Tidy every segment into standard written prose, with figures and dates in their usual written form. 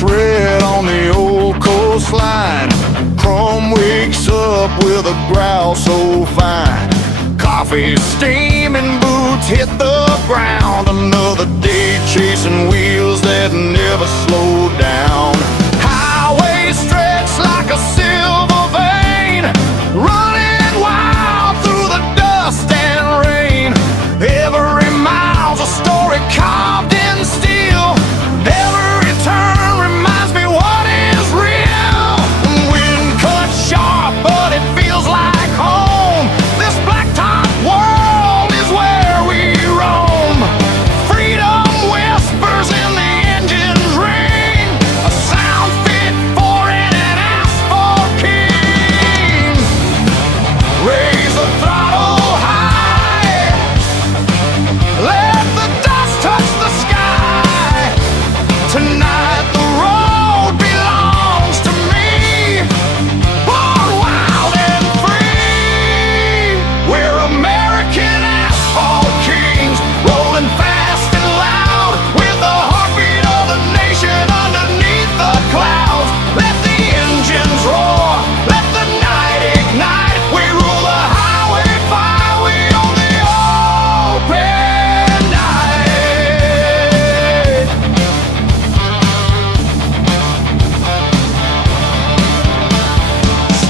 Red on the old coastline. Chrome wakes up with a growl so fine. Coffee steaming, boots hit the ground. Another day chasing wheels that never slow down. Highway stretch like a silver vein, running wild through the dust and rain. Every mile's a story carved in steel. Every turn reminds me what is real. Wind cuts sharp, but it feels like home. This blacktop world is where we roam. Freedom whispers in the engine's ring, a sound fit for an asphalt king. Raise the throttle high, let the dust touch the sky. Tonight the road belongs to me, born wild and free. We're American asphalt kings, rolling fast and loud, with the heartbeat of the nation underneath the clouds. Let the engines roar, let the night ignite. We rule the highway fire, we own the open night.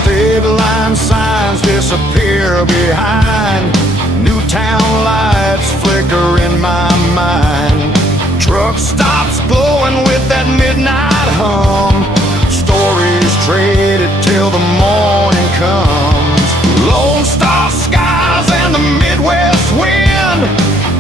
State line signs disappear behind. New town lights flicker in my mind. Truck stops glowing with that midnight hum. Stories traded till the morning comes. Lone Star skies and the Midwest wind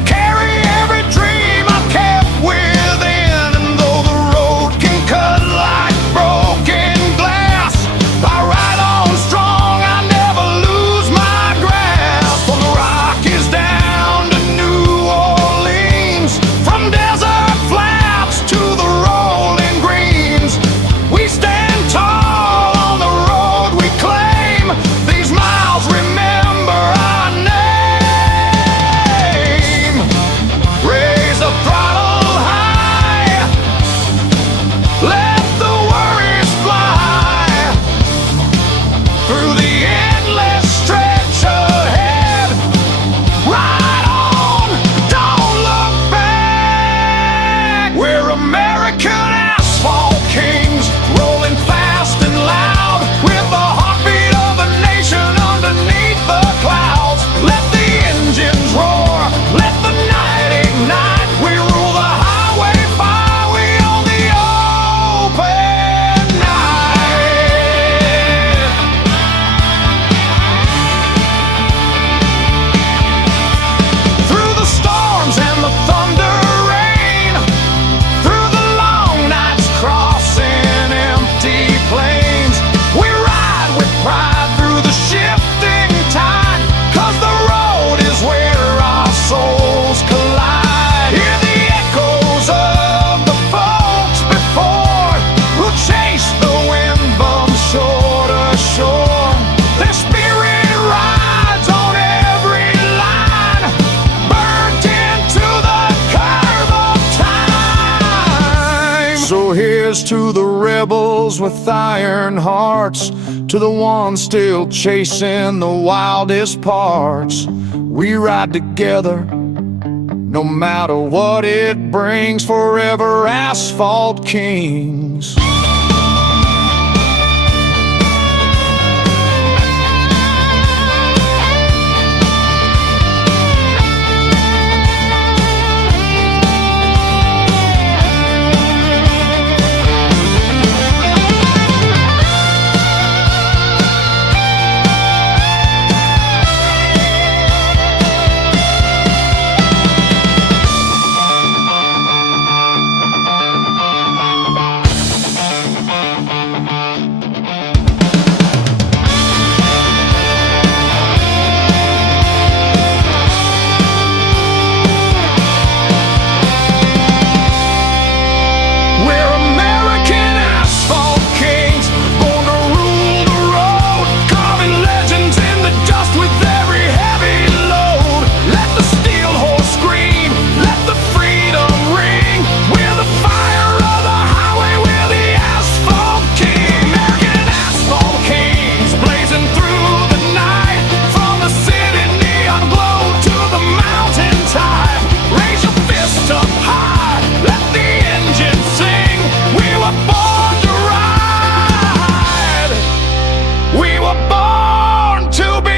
carry every dream I've kept within. And though the road can cut like broken glass, I ride on strong, I never lose my grasp. From the Rockies down to New Orleans, from desert flats to the rolling greens, we stand tall on the road we claim. These miles remember our name. Raise the throttle high, let the worries fly through the endless stretch ahead. Ride on, don't look back. We're American asphalt kings, rolling fast and loud, with the heartbeat of the nation underneath the clouds. Let the engines roar, let the night ignite. We rule the highway fire, we own the open night. Through the storms and the thunder rain, through the long nights crossing empty plains, we ride with pride through the shifting tide. 'Cause the road is where our souls collide. Hear the echoes of the folks before, who chase the wind from shore to shore. Their spirit rides on every line, burnt into the curve of time. So here's to the rebels with iron hearts, to the ones still chasing the wildest parts. We ride together, no matter what it brings, forever asphalt kings. We were born to be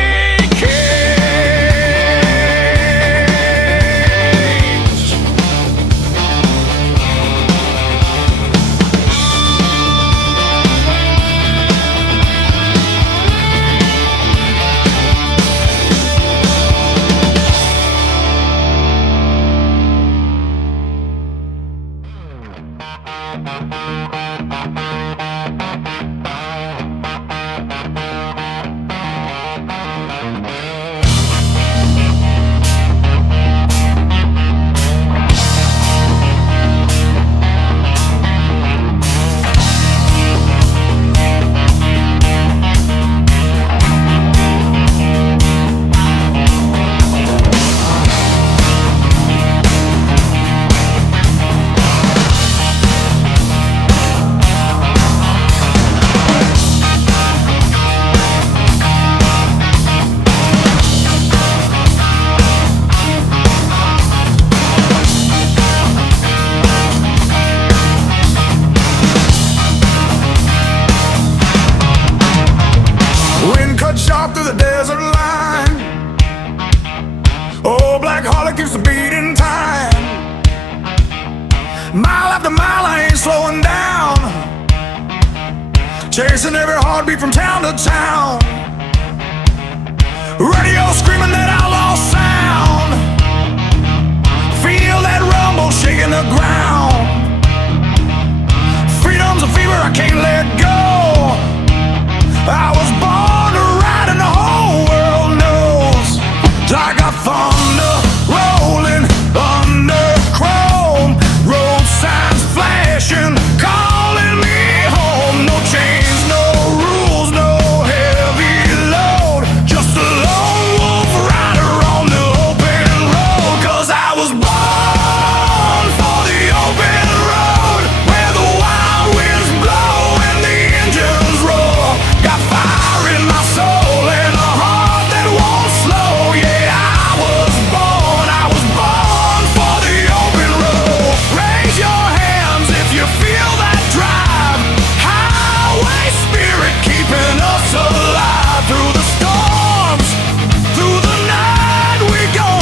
sharp through the desert line. Oh, black Harley keeps the beating time. Mile after mile, I ain't slowing down. Chasing every heartbeat from town to town. Radio screaming that outlaw sound. Feel that rumble shaking the ground. Freedom's a fever I can't let go. I was born to ride and the whole world knows. I got thunder rolling under chrome. Road signs flashing, calling me home. No chains, no rules, no heavy load. Just a lone wolf rider on the open road. 'Cause I was born for the open road, where the wild winds blow and the engines roar. Got fire in my soul and a heart that won't slow. Yeah, I was born for the open road. Raise your hands if you feel that drive. Highway spirit keeping us alive. Through the storms, through the night we go.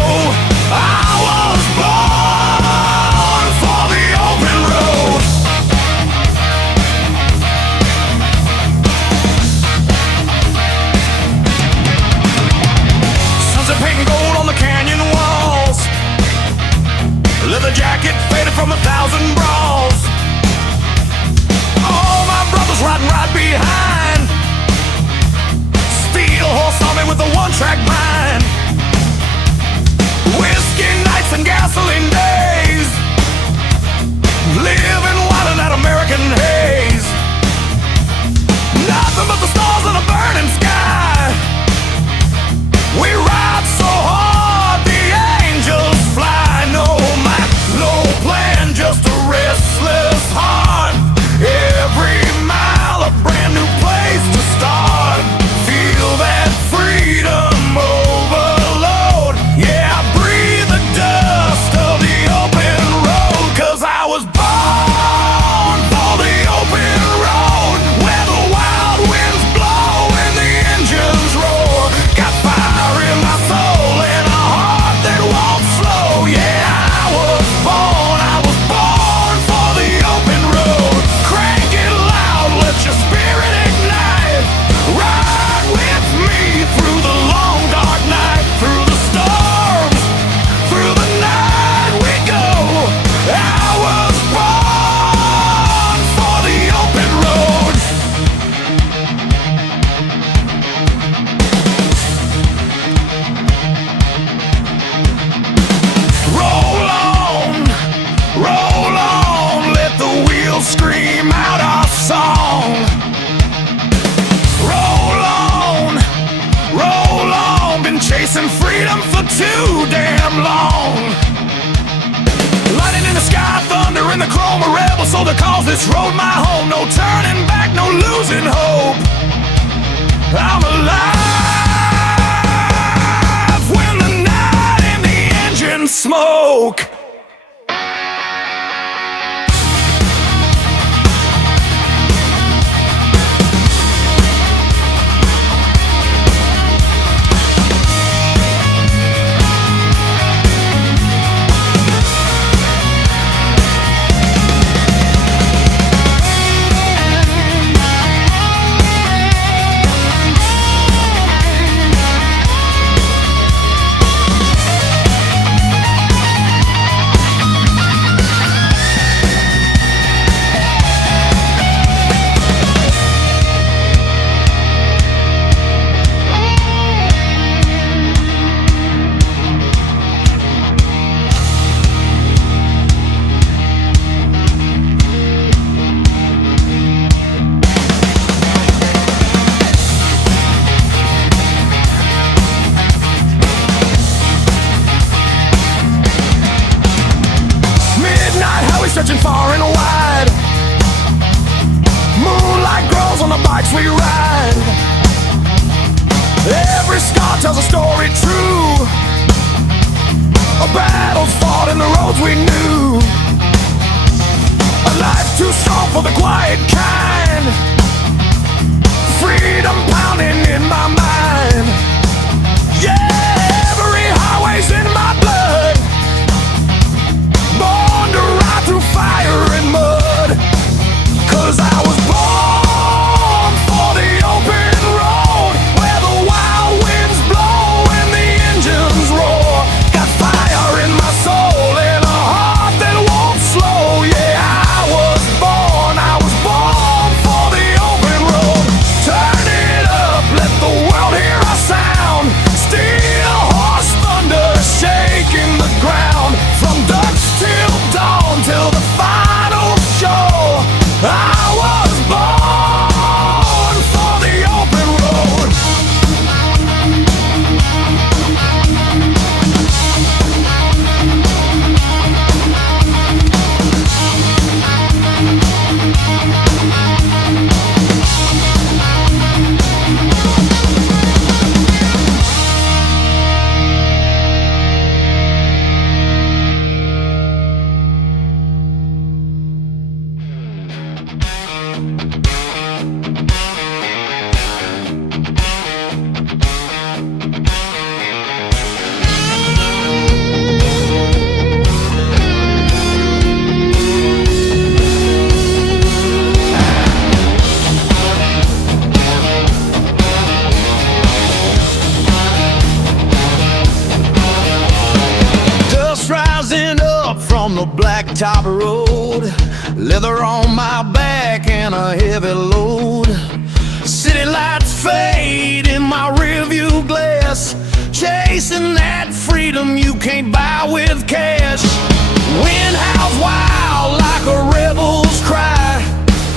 I was born for the open road. Sunset painting gold on the canyon walls. Leather jacket faded from 1,000 brawls. All my brothers riding right behind. Steel horse on me with a one-track mind. Whiskey nights and gasoline days. Living wild in that American haze. Nothing but the stars and a burning sky. We ride so hard, the angels fly. No map, no plan, just a restless heart. Every mile a brand new place to start. Feel that freedom overload. Yeah, I breathe the dust of the open road. 'Cause I was born for the open road, where the wild winds blow and the engines roar. Got fire in my soul and a heart that won't slow. Yeah, I was born for the open road. Crank it loud, let your spirit ignite. Ride with me through the long dark night. Through the storms, through the night we go. I was born for the open road. Roll on, let the wheels scream out our song. Roll on, been chasing freedom for too damn long. Lightning in the sky, thunder in the chrome, a rebel, so they call this road my home. No turning back, no losing hope. I'm alive when the night and the engine smoke. tells a story true, a battle fought in the roads we knew, a life too strong for the quiet kind, freedom pounding in my mind. Yeah, every highway's in my blood, born to ride through fire and mud, 'cause I was born for the open road, where the wild winds blow and the engines roar. Got fire in my soul and a heart that won't slow. Yeah, I was born for the open road. Turn it up, let the world hear our sound. Steel horse thunder shaking the ground, from dusk till dawn till the final show. I was born for the open road. Dust rising up from the blacktop road, leather on my back and a heavy load. City lights fade in my rearview glass, chasing that freedom you can't buy with cash. Wind howls wild like a rebel's cry,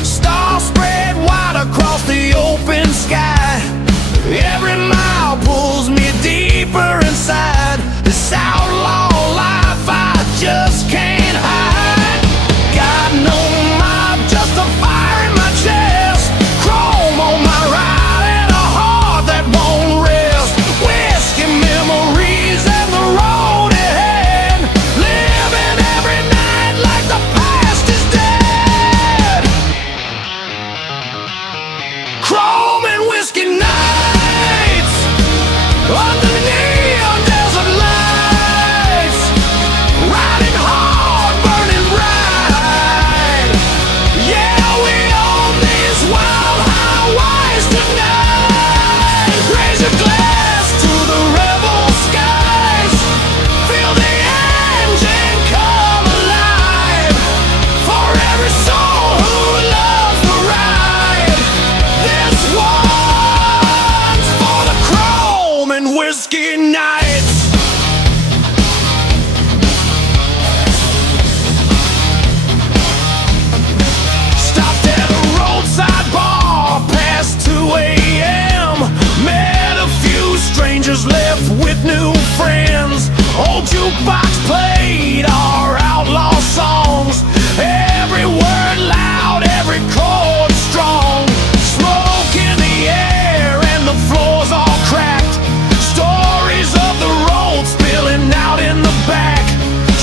stars spread wide across the open sky. Every mile pulls me deeper inside this outlaw life I just can't hide. Got no mob, just a fire in my chest, chrome on my ride and a heart that won't rest. Whiskey memories and the road ahead, living every night like the past is dead. Chrome and whiskey nights under neon desert lights, riding hard, burning bright. Yeah, we own these wild highways tonight. Raise your glass to the rebel skies, feel the engine come alive, for every soul who loves the ride. This one's for the chrome and whiskey nights. Stopped at a roadside bar past 2 a.m. Met a few strangers, left with new friends. Old jukebox played our outlaw songs, every word loud, every chord strong. Smoke in the air and the floors all cracked, stories of the road spilling out in the back.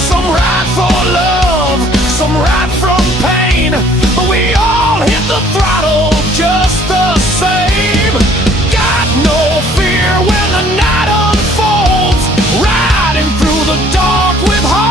Some ride for love, some ride from pain, but we all hit the throttle just the same. Got no fear when the night unfolds, riding through the dark with heart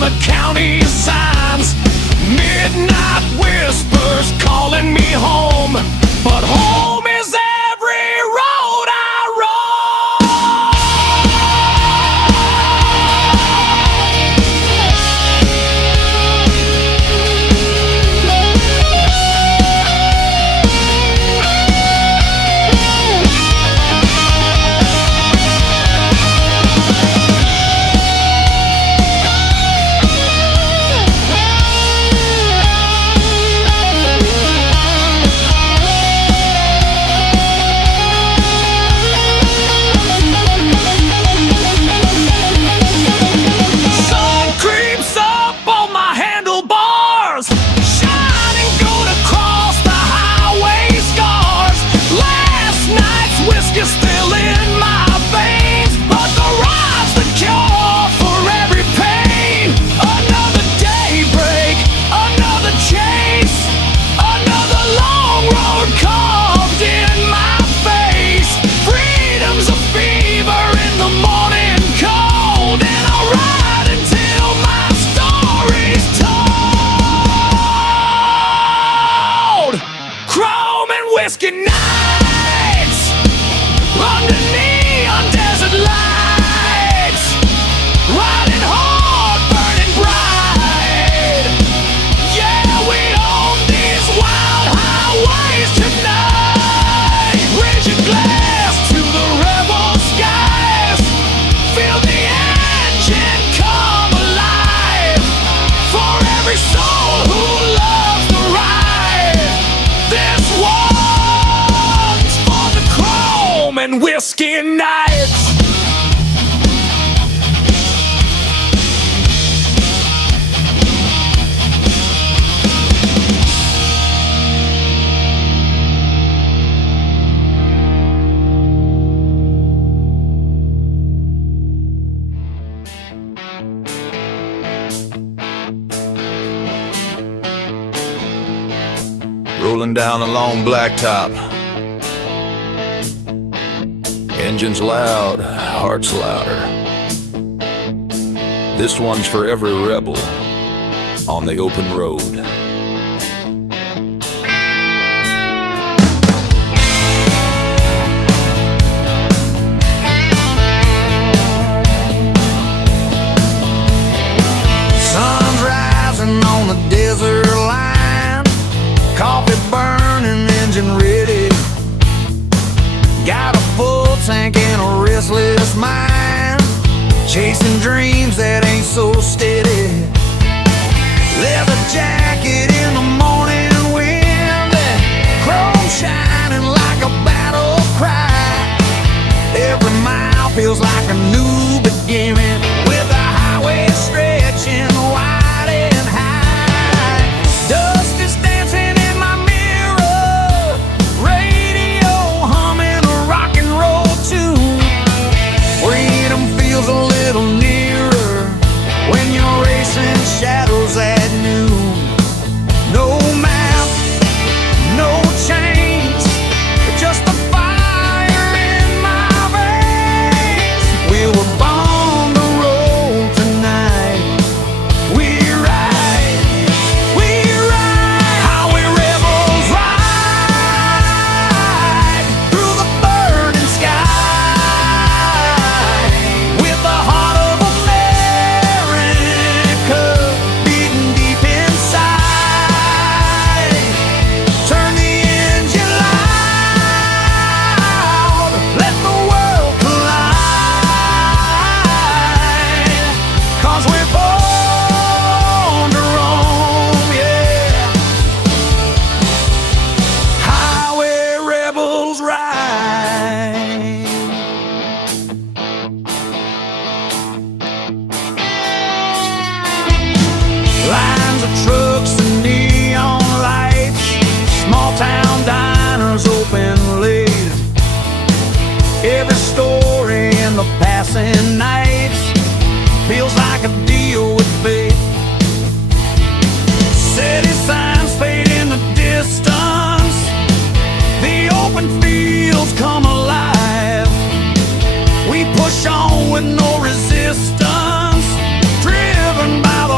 and the county signs. Midnight whispers calling me home, but home is every road I whiskey nights under neon desert lights, riding hard, burning bright. Yeah, we own these wild highways tonight. Raise your glass to the rebel skies. Feel the engine come alive. For every soul who loves the ride, this one and whiskey nights. Rolling down a long blacktop, engines loud, hearts louder. This one's for every rebel on the open road. Sun's rising on the desert line, coffee burning, engine ready. Got a full tank and a restless mind, chasing dreams that ain't so steady. Leather jacket in the morning wind, chrome shining like a battle cry. Every mile feels like a new beginning, with the highway stretching wide and high. Dust is dancing in my mirror, radio humming a rock and roll tune. Freedom feels a little nearer when you're racing shadows at noon. No map, no chains, just the fire in my veins. We were born to roll tonight. We ride, highway rebels ride through the burning sky, with the heart of America beating deep inside. Turn the engine loud, let the world collide, 'cause we're born to roam, yeah. Highway rebels ride. Lines of trucks and neon lights, small town diners open late. Every story in the passing nights feels like a deal with fate. City signs fade in the distance, the open fields come alive. We push on with no resistance, driven by the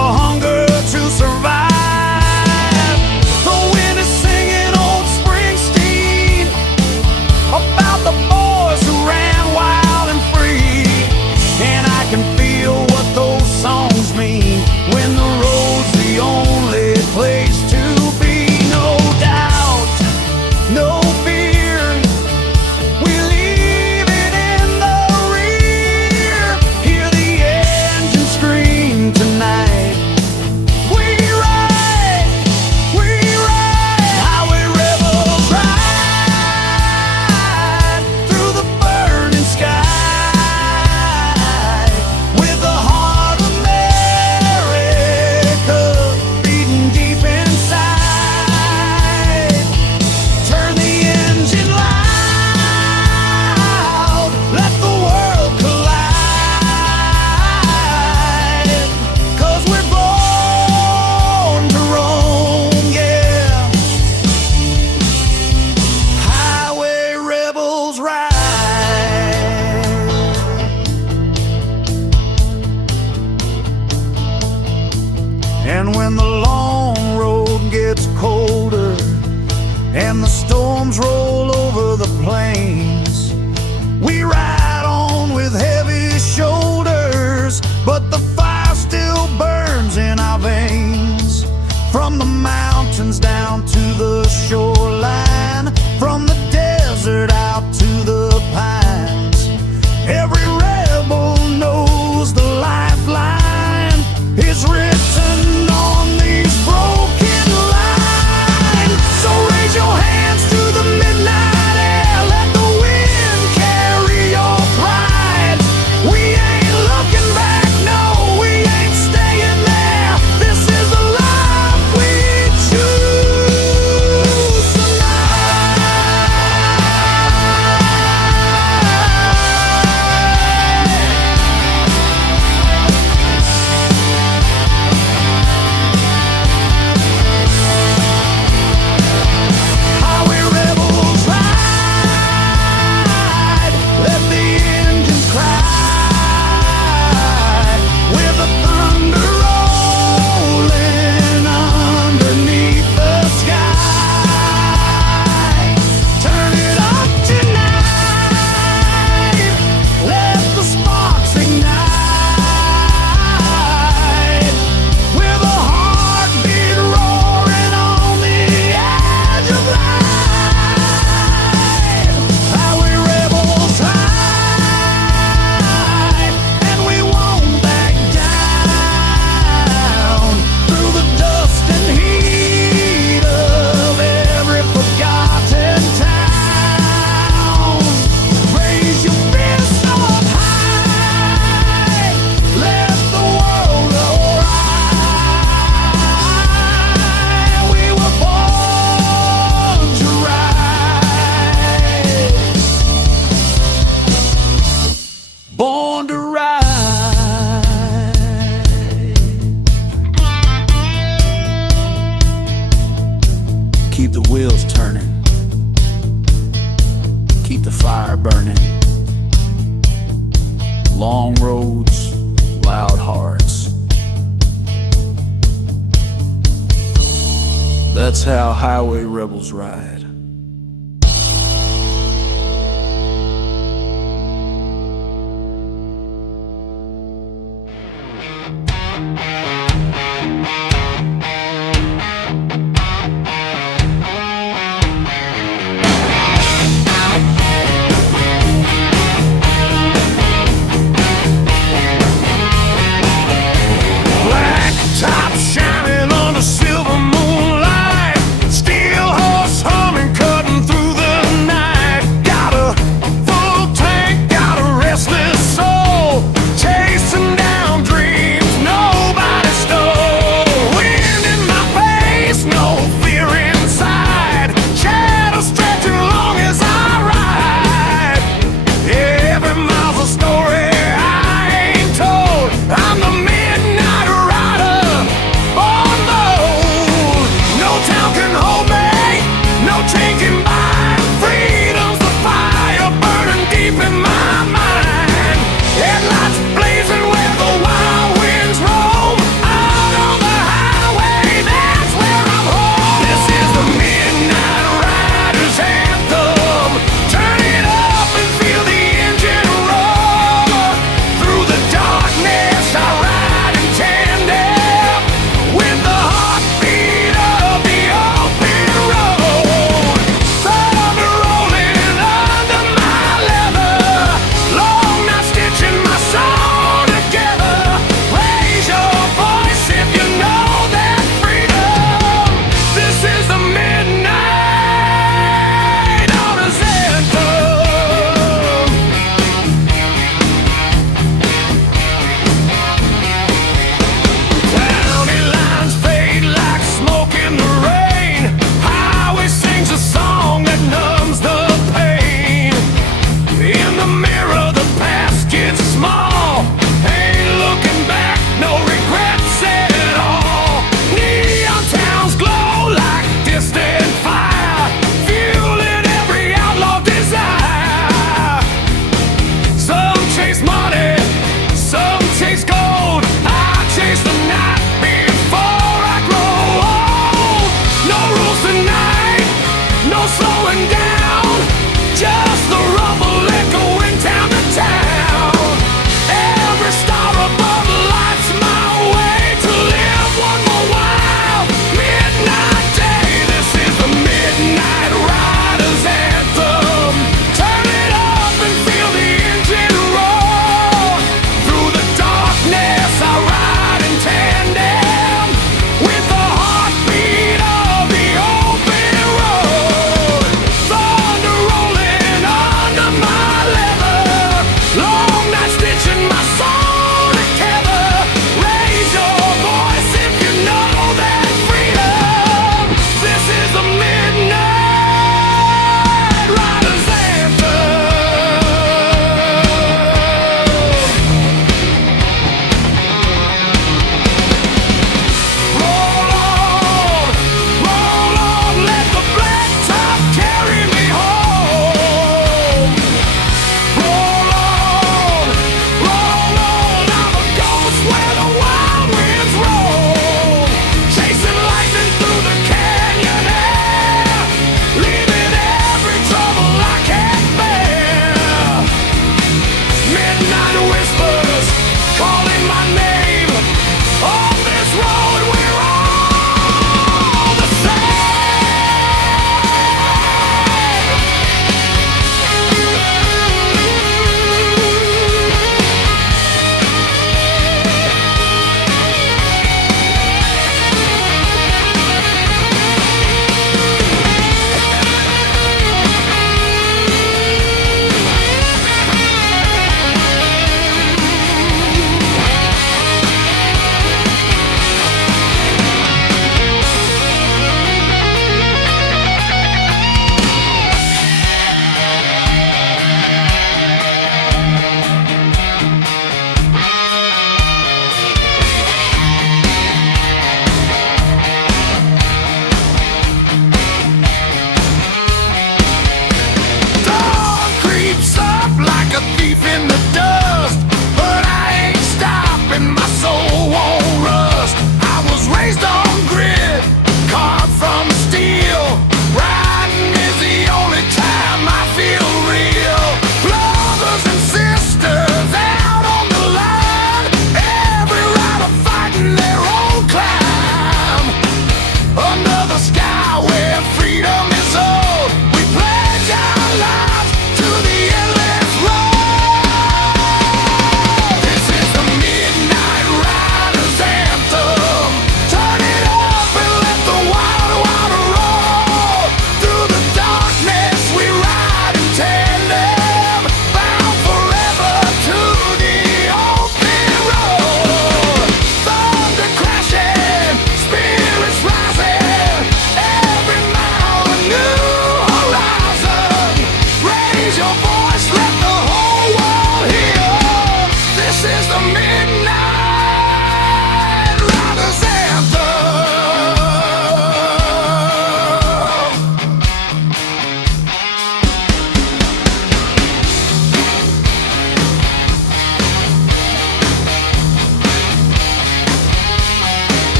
and the storms roll over the plains. We ride on with heavy shoulders, but the fire still burns in our veins. From the mountains down to the shoreline, from the desert out to the pines, every rebel knows the lifeline is written on these broken lines. So raise your hands to the midnight air, let the wind carry your pride. We ain't looking back, no, we ain't staying there. This is the life we choose Highway rebels ride, let the engine cry, with the thunder rolling underneath the sky. Turn it up tonight, let the sparks ignite, with a heartbeat roaring on the edge of life. Highway rebels ride, and we won't back down, through the dust and heat of every forgotten town. Raise your fist up high, let the world go right. We were born to ride, born to ride. Keep the wheels turning, keep the fire burning. Long roads, loud hearts. That's how highway rebels ride. Black top shining on the silver moonlight, steel horse humming, cutting through the night. Got a full tank, got a restless soul, chasing down dreams nobody stole. Wind in my face, no fear inside, shadows stretching long as I ride. Every mile's a story I ain't told. I'm the midnight rider, born bold. No town can hold me, no chain can bind. Freedom's the fire burning deep in my mind. Headlights blazing where the wild winds roam. Out on the highway, that's where I'm home. This is the midnight rider's anthem. Turn it up and feel the engine roar. Through the darkness I ride in tandem, with the heartbeat of the open road. no slowing down, just the rumble echoing town to town. Every star above lights my way to live one more while. Midnight day, this is the Midnight Riders anthem. Turn it up and feel the engine roar. Through the darkness I ride in tandem with the heartbeat of the open road. Thunder rolling underneath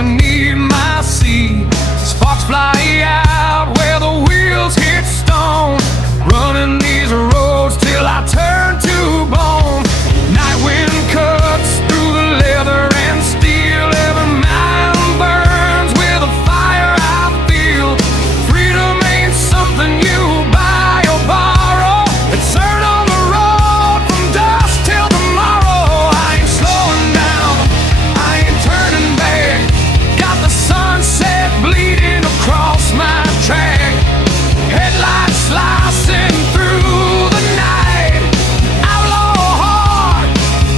underneath my seat. Sparks fly out where the wheels hit stone. Running these roads till I turn to bone. Night wind cuts through the leather and steel. Every mile burns with a fire I feel. Freedom ain't something you buy or borrow. It's earned on the road from dusk till tomorrow. I ain't slowing down, I ain't turning back. Got the sunset bleeding across my track. Headlights slicing through the night. Outlaw heart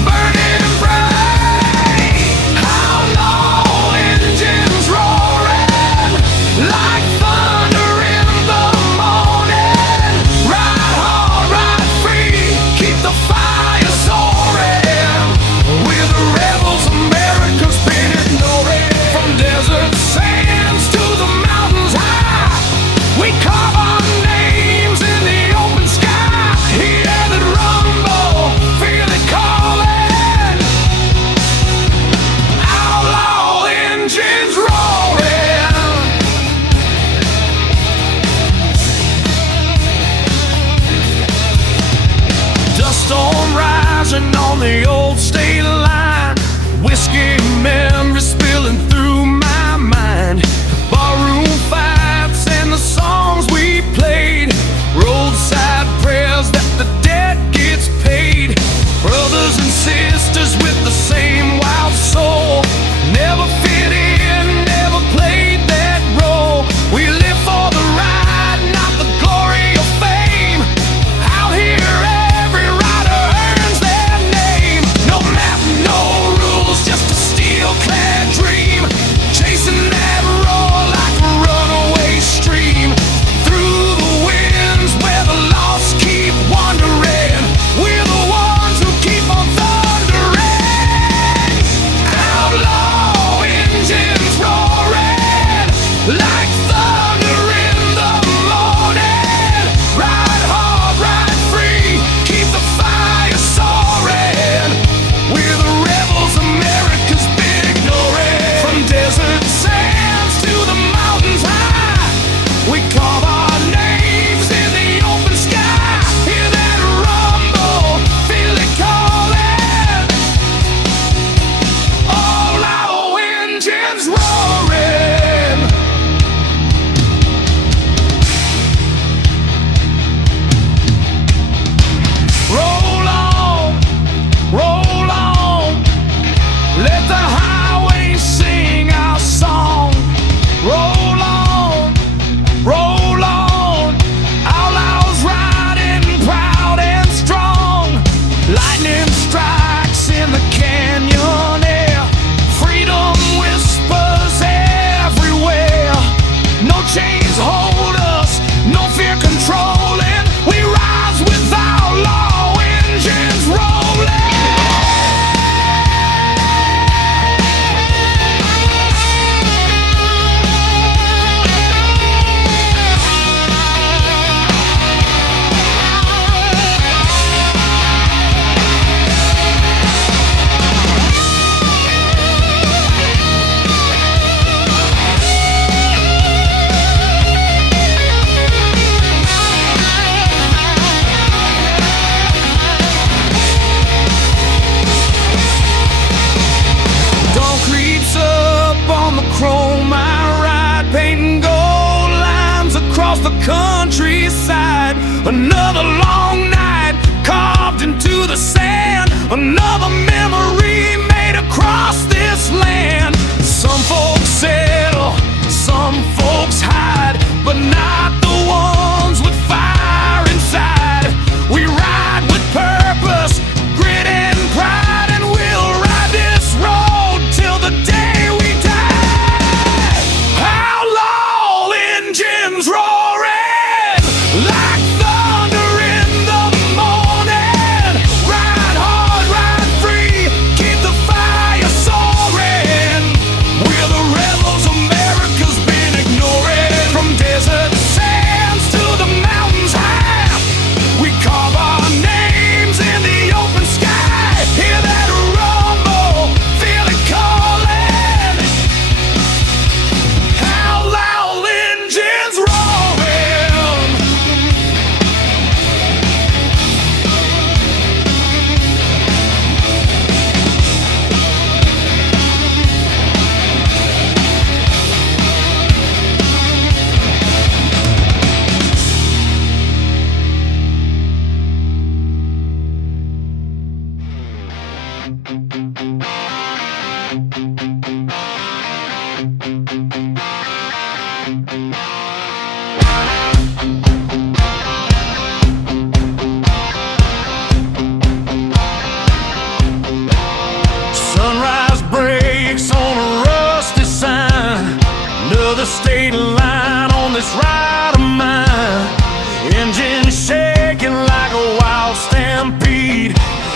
burning bright. Outlaw engines roaring like thunder in the morning. Ride hard, ride free, keep the fire soaring. We're the rebels, America's been ignored. From desert sands to the mountains high, we carve our names in the open sky. Hear that rumble, feel it calling. Outlaw engines roaring. Dust storm rising on the old state line. Whiskey memories spilling through my mind. Barroom fights and the songs we played. Roadside prayers that the debt gets paid. Brothers and sisters with the same wild soul. Never fit in, never played that role. We live for the ride, not the glory or fame. Out here every rider earns their name. No map, no rules, just a steel-clad dream. Chasing that roar like a runaway stream. Through the winds where the lost keep wandering. We're the ones who keep on thundering. Outlaw engines roaring like thunder in the morning. Ride hard, ride free, keep the fire soaring. We're the rebels, America's been ignoring. From desert sands to the mountains high, we carve our names in the open sky. Hear that rumble, feel it calling. All our engines roaring. Roll on, roll on. Let the highway sing our song. Roll on, roll on. Outlaws riding proud and strong. Lightning strikes in the canyon air. Freedom whispers everywhere. No chains hold us, no fear controlling. We rise with outlaw engines rolling. Dawn creeps up on the chrome I ride, painting gold lines across the countryside. Another long night carved into the sand. Another memory made across this land. Some folks settle, some folks hide, but not the ones with fire inside. We ride with purpose, grit and pride, and we'll ride this road till the day we die. Outlaw engines roaring like thunder in the morning. Ride hard, ride free,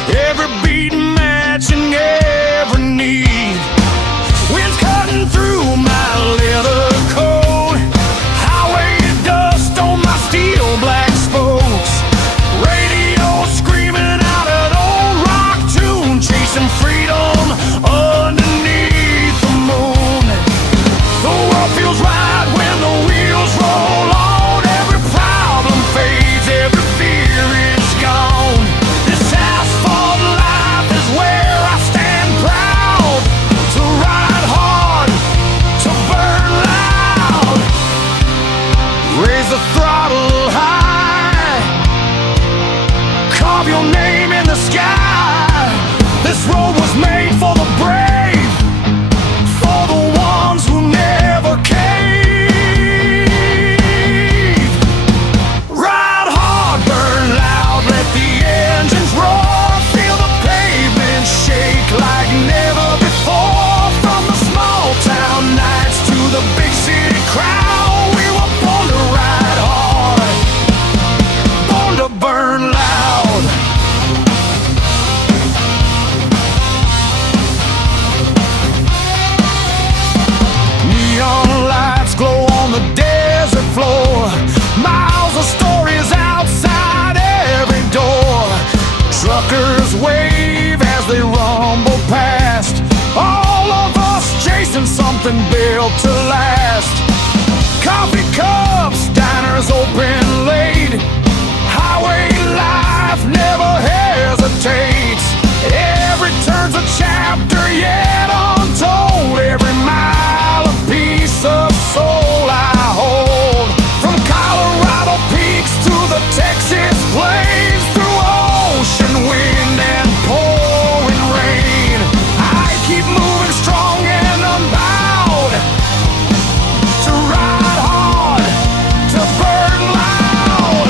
every beat matching every need. Wind's cutting through my leather coat, highway dust on my steel black spokes, radio screaming out an old rock tune, chasing freedom underneath the moon. The world feels right when the wheels roll on, every problem fades, every fear is gone. This asphalt life is where I stand proud, to ride hard, to burn loud, raise the throttle high, carve your name in the sky. This road was made for the brave, for the ones who never cave. Ride hard, burn loud, let the engines roar, feel the pavement shake like never before. From the small town nights to the big city crowd, we were born to ride hard, born to burn loud. Neon lights glow on the desert floor, miles of stories outside every door. Truckers wave as they rumble past, all of us chasing something built to last. Coffee cups, diners open late, highway life never hesitates. Every turn's a chapter yet untold, every mile a piece of soul I hold. From Colorado peaks to the Texas plains, through ocean wind and pouring rain, I keep moving strong and unbowed, to ride hard, to burn loud.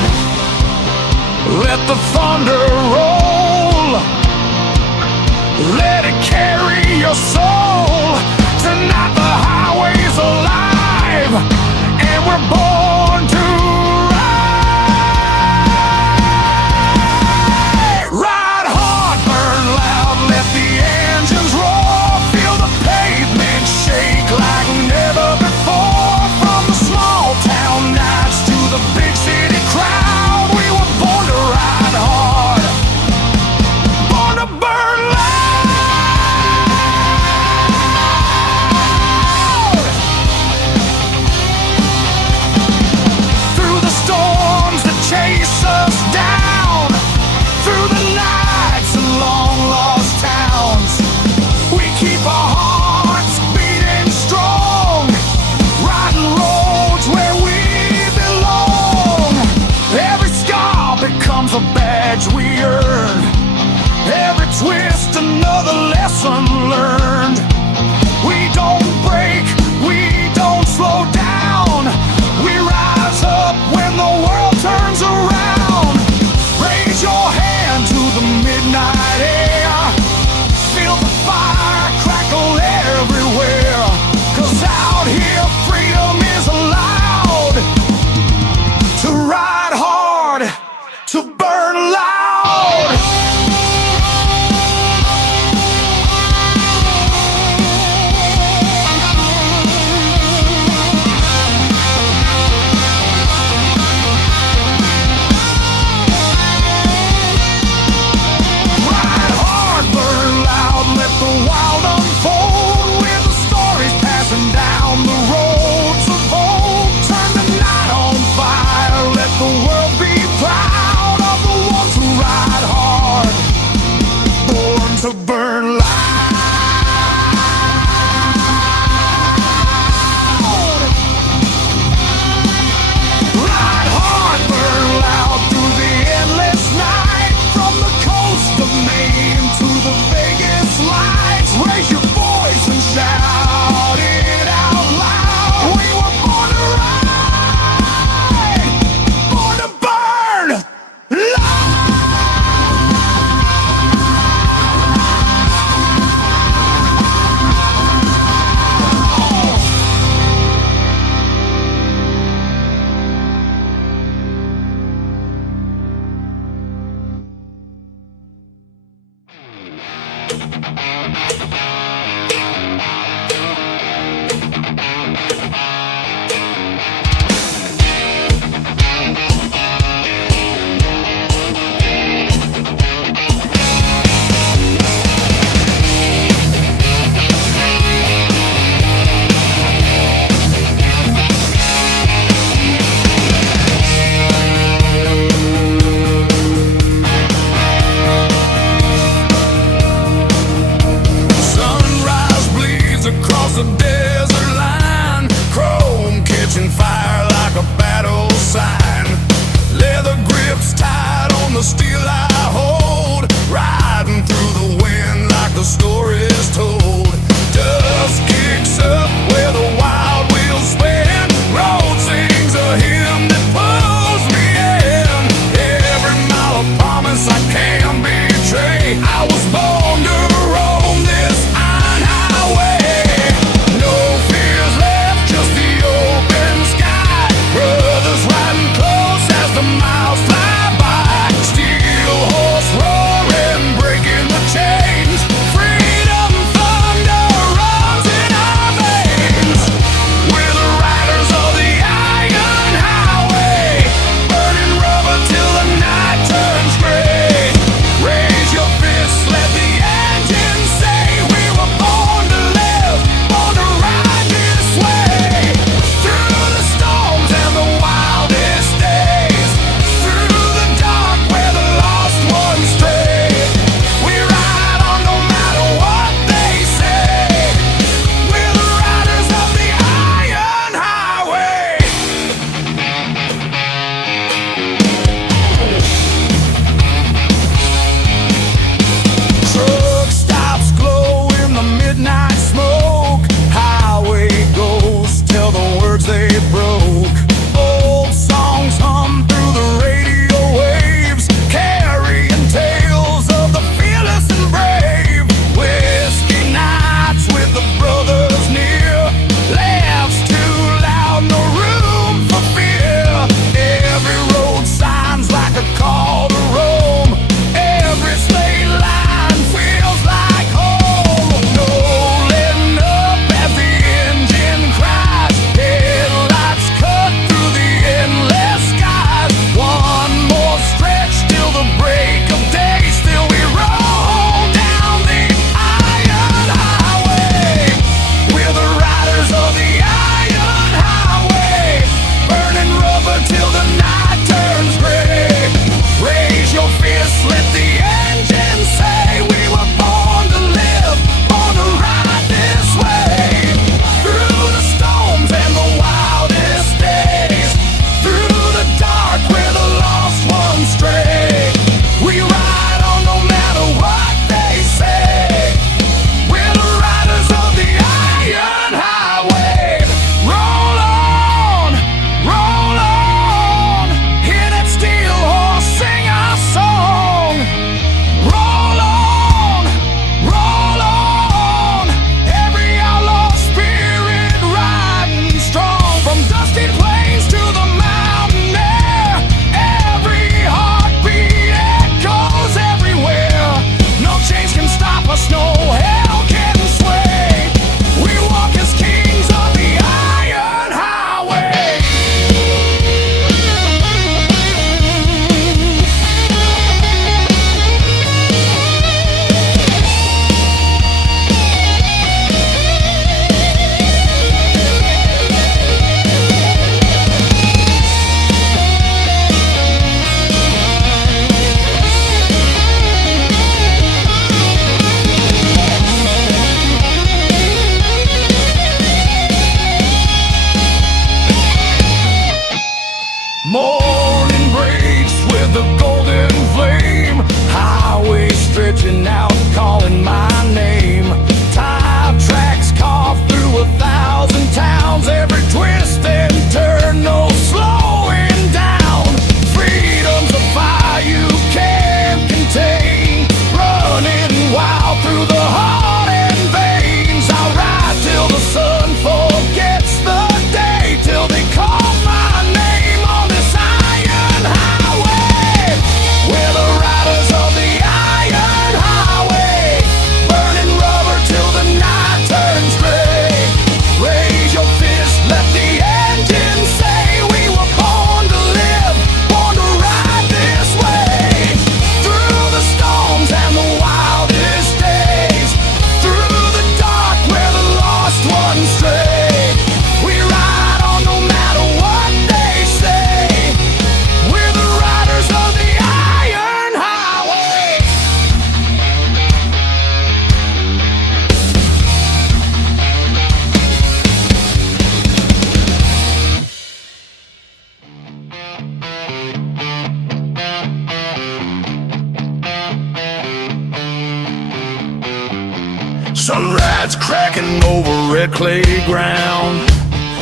Sunrise cracking over red clay ground.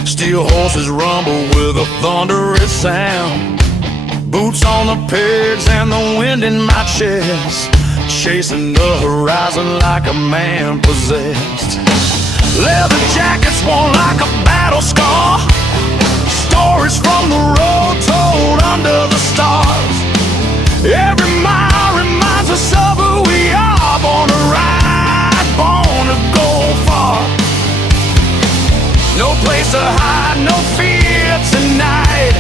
Steel horses rumble with a thunderous sound. Boots on the pegs and the wind in my chest, chasing the horizon like a man possessed. Leather jackets worn like a battle scar, stories from the road told under the stars. Every mile reminds us of who we are, born to ride, born to go far. No place to hide, no fear tonight,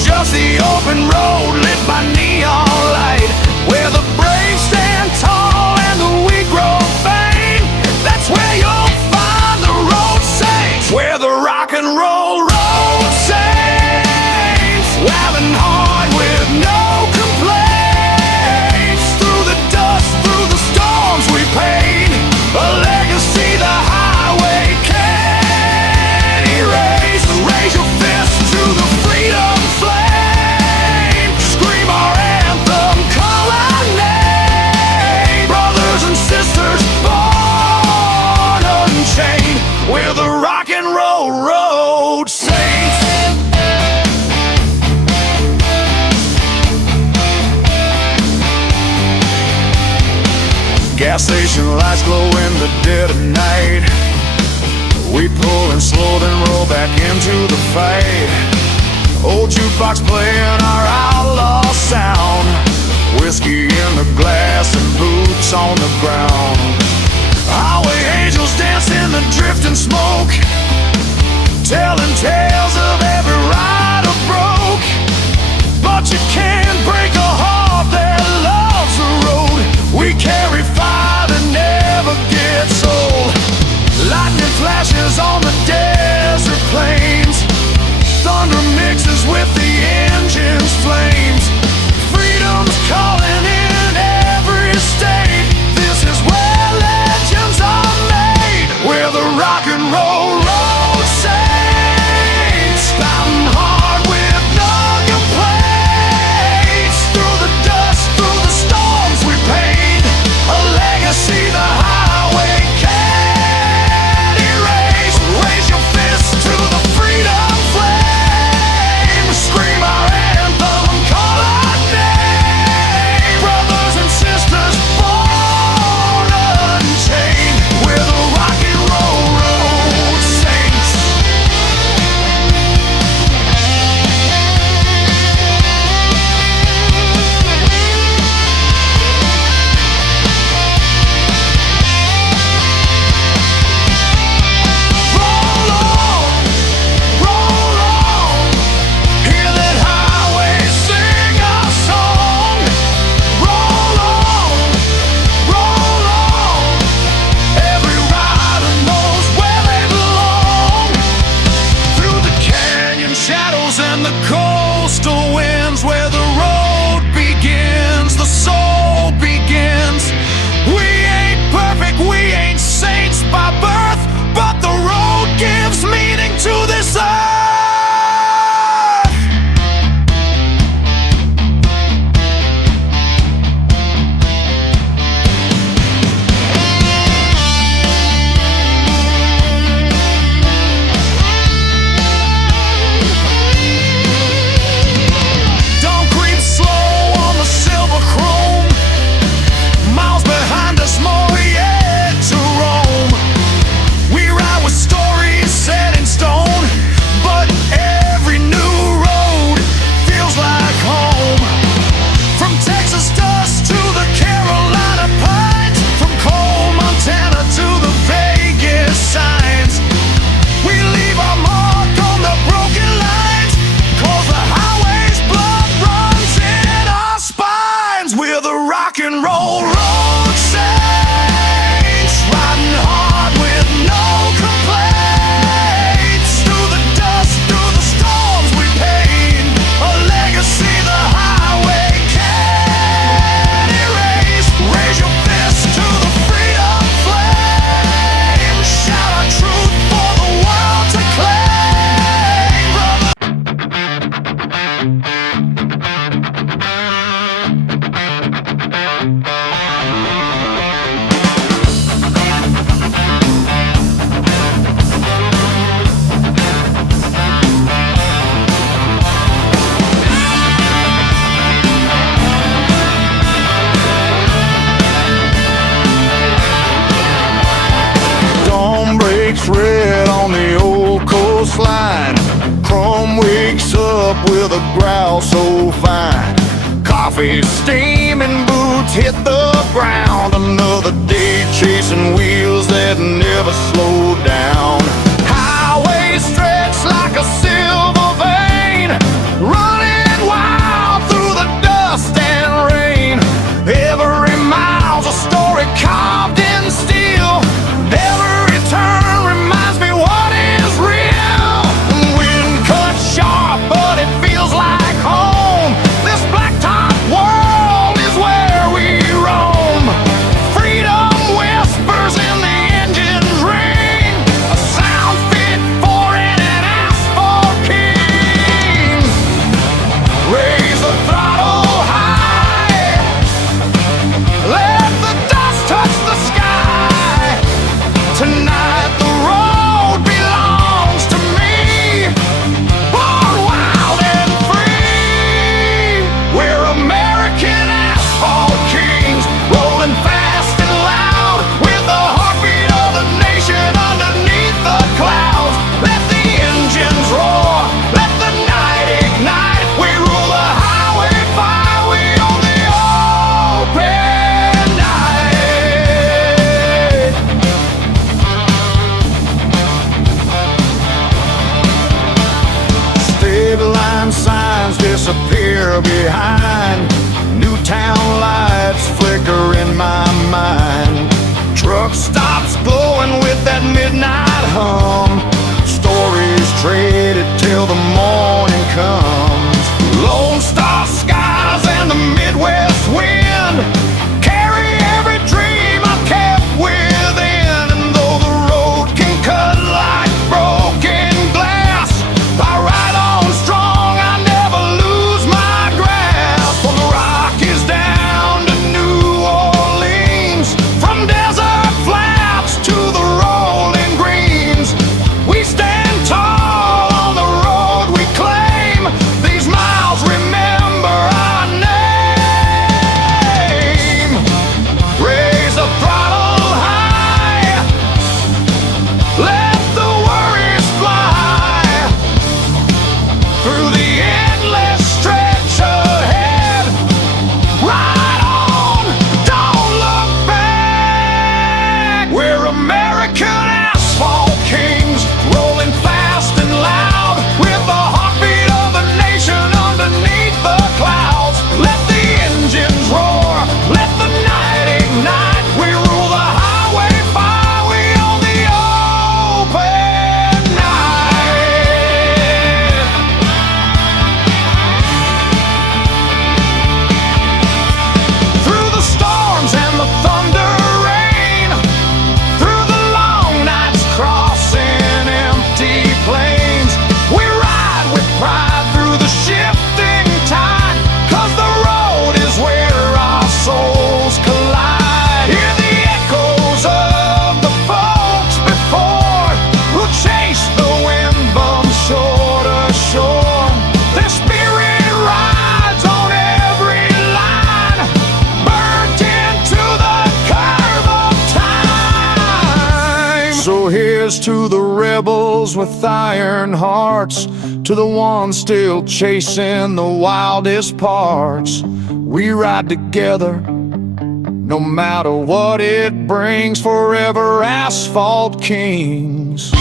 just the open road lit by neon light, where the brave stand tall and the weak grow faint. That's where you'll find the road saints, where the rock and roll road saints, laughing hard with no complaints. Through the dust, through the storms we paid, a legacy the highway can't erase. Raise your fist to the freedom flame, scream our anthem, call our name. Brothers and sisters born unchained, we're the rock and roll road saints. Gas station lights glow in the dead of night. We pull and slow, then roll back into the fight. Old jukebox playing our outlaw sound, whiskey in the glass and boots on the ground. Highway angels dance in the drifting smoke, telling tales of every ride or broke. But you can't break a heart that loves the road. We carry fire that never gets old. Lightning flashes on the desert plains, thunder mixes with the engine's flames. Freedom's calling in every state. This is where legends are made. We're the rock and roll road saints, fighting hard with no complaints. Through the with a growl so fine. Coffee steaming, boots hit the ground. Another day chasing wheels that never slow down. Highway stretch like a silver vein, running wild through the dust and rain. Every mile's a story carved in steel. Every turn reminds me what is real. Wind cuts sharp, but it feels like home. This blacktop world is where we roam. Freedom whispers in the engine's ring, a sound fit for an asphalt king. Raise the throttle high, let the dust touch the sky. Tonight the road belongs to me, born wild and free. We're American asphalt kings, rolling fast and loud, with the heartbeat of the nation underneath the clouds. Let the engines roar, let the night ignite. We rule the highway fire, we own the open night. State line signs disappear behind. New town lights flicker in my mind. Truck stops glowing with that midnight hum. Stories traded till the morning comes. Lone Star skies and the Midwest wind carry every dream I've kept within. And though the road can cut like broken glass, I ride on strong, I never lose my grasp. From the Rockies down to New Orleans, from desert flats to the rolling greens, we stand tall on the road we claim. These miles remember our name. Raise the throttle high, let the worries fly through the endless stretch ahead. Ride on, don't look back. We're American asphalt kings, rolling fast and loud, with the heartbeat of the nation underneath the clouds. Let the engines roar, let the night ignite. We rule the highway fire, we own the open night. Through the storms and the thunder rain, through the long nights crossing empty plains, we ride with pride through the shifting tide. 'Cause the road is where our souls collide. Hear the echoes of the folks before, who chase the wind from shore to shore. Their spirit rides on every line, burnt into the curve of time. So here's to the rebels with iron hearts, to the ones still chasing the wildest parts. We ride together, no matter what it brings, forever asphalt kings.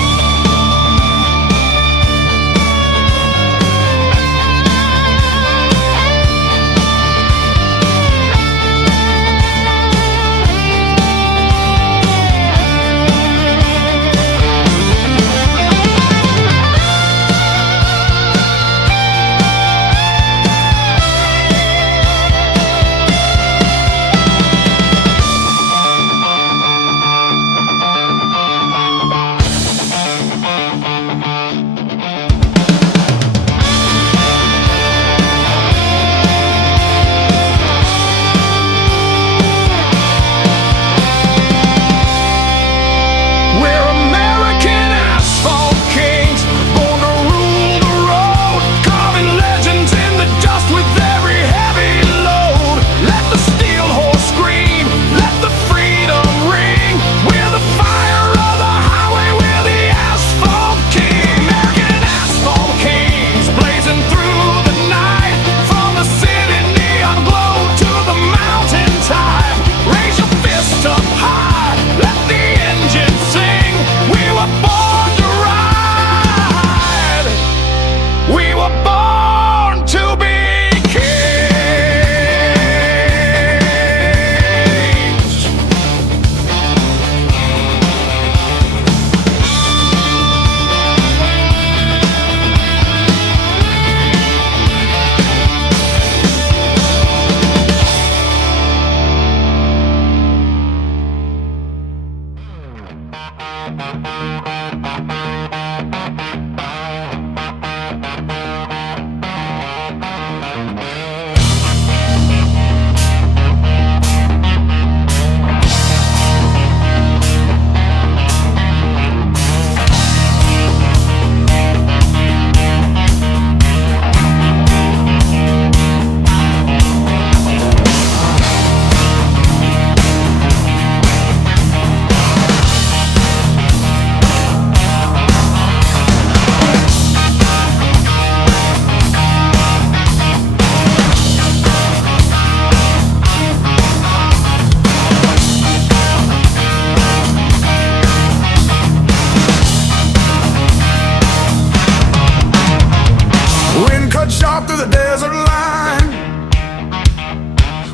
Sharp through the desert line.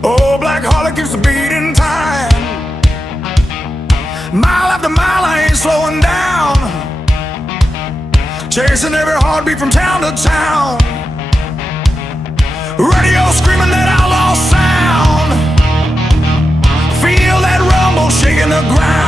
Oh, black Harley keeps the beating time. Mile after mile, I ain't slowing down. Chasing every heartbeat from town to town. Radio screaming that outlaw sound. Feel that rumble shaking the ground.